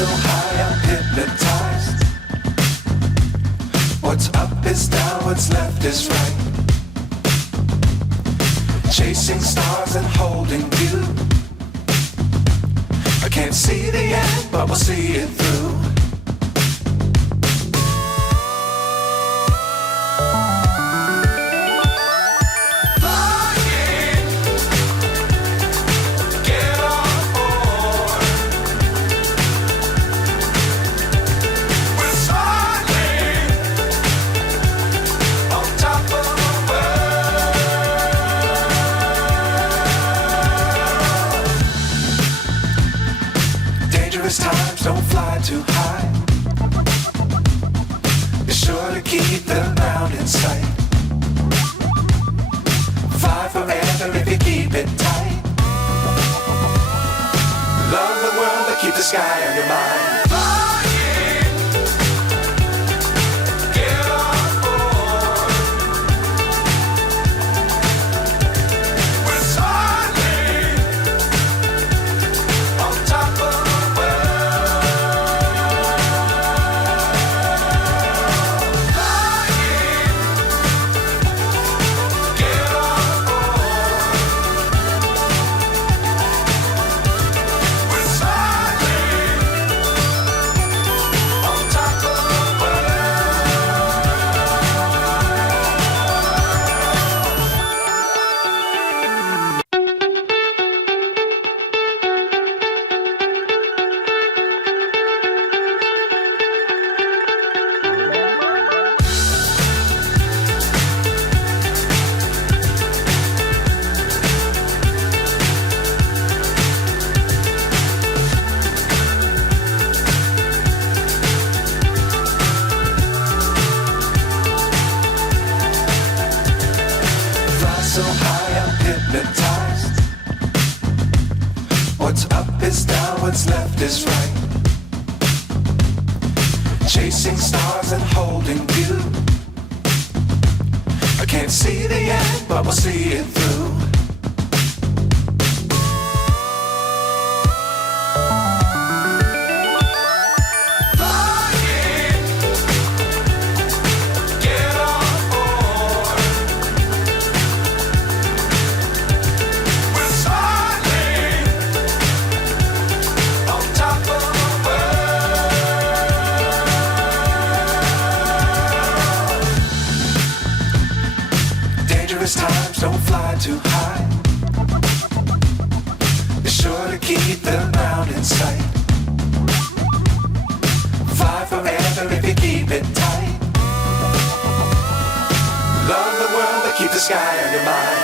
So high I'm hypnotized. What's up is down, what's left is right. Chasing stars and holding you. I can't see the end, but we'll see it through. Times don't fly too high. Be sure to keep the ground in sight. Fly forever if you keep it tight. Love the world but keep the sky on your mind. So high I'm hypnotized. What's up is down, what's left is right. Chasing stars and holding you. I can't see the end, but we'll see it through. Times don't fly too high. Be sure to keep the ground in sight. Fly forever if you keep it tight. Love the world but keep the sky on your mind.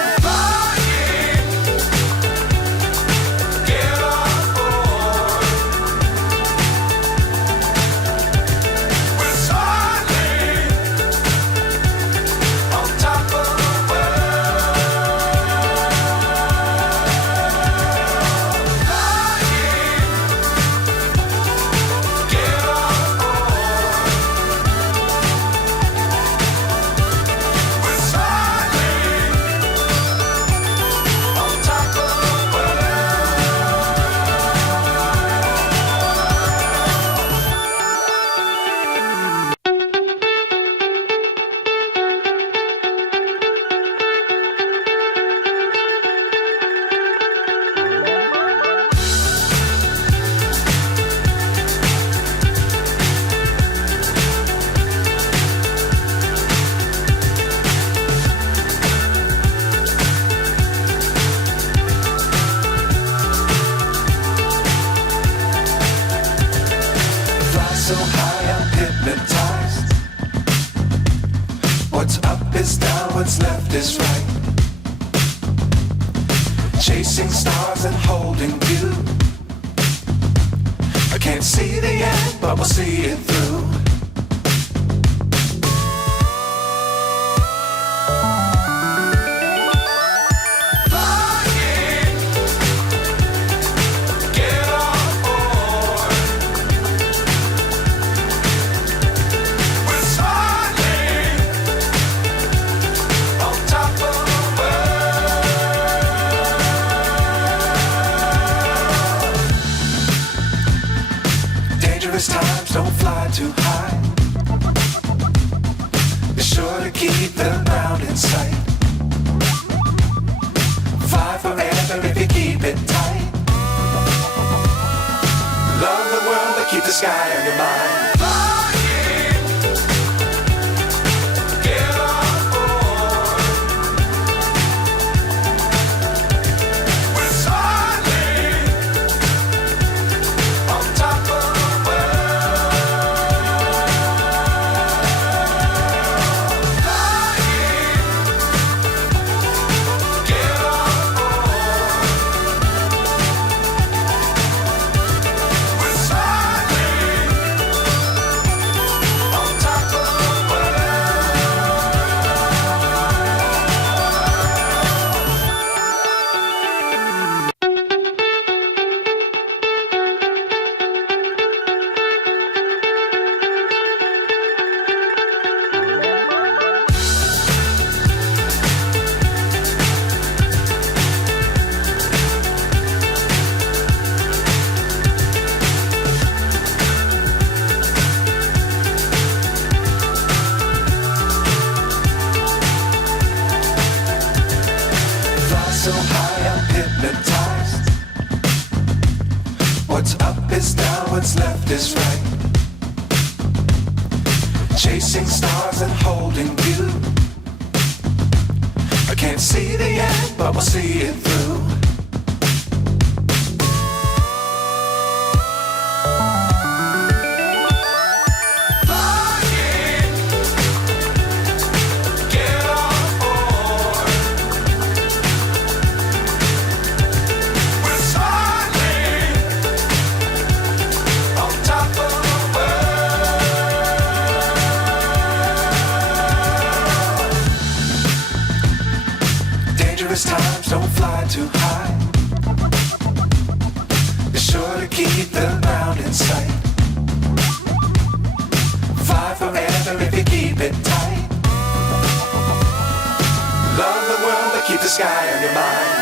So high I'm hypnotized. What's up is down, what's left is right. Chasing stars and holding you. I can't see the end, but we'll see it through. Dangerous times, don't fly too high. Be sure to keep the ground in sight. Fly forever if you keep it tight. Love the world, but keep the sky on your mind. So high I'm hypnotized. What's up is down, what's left is right. Chasing stars and holding you. I can't see the end, but we'll see it through. Dangerous times, don't fly too high. Be sure to keep the ground in sight. Fly forever if you keep it tight. Love the world, but keep the sky on your mind.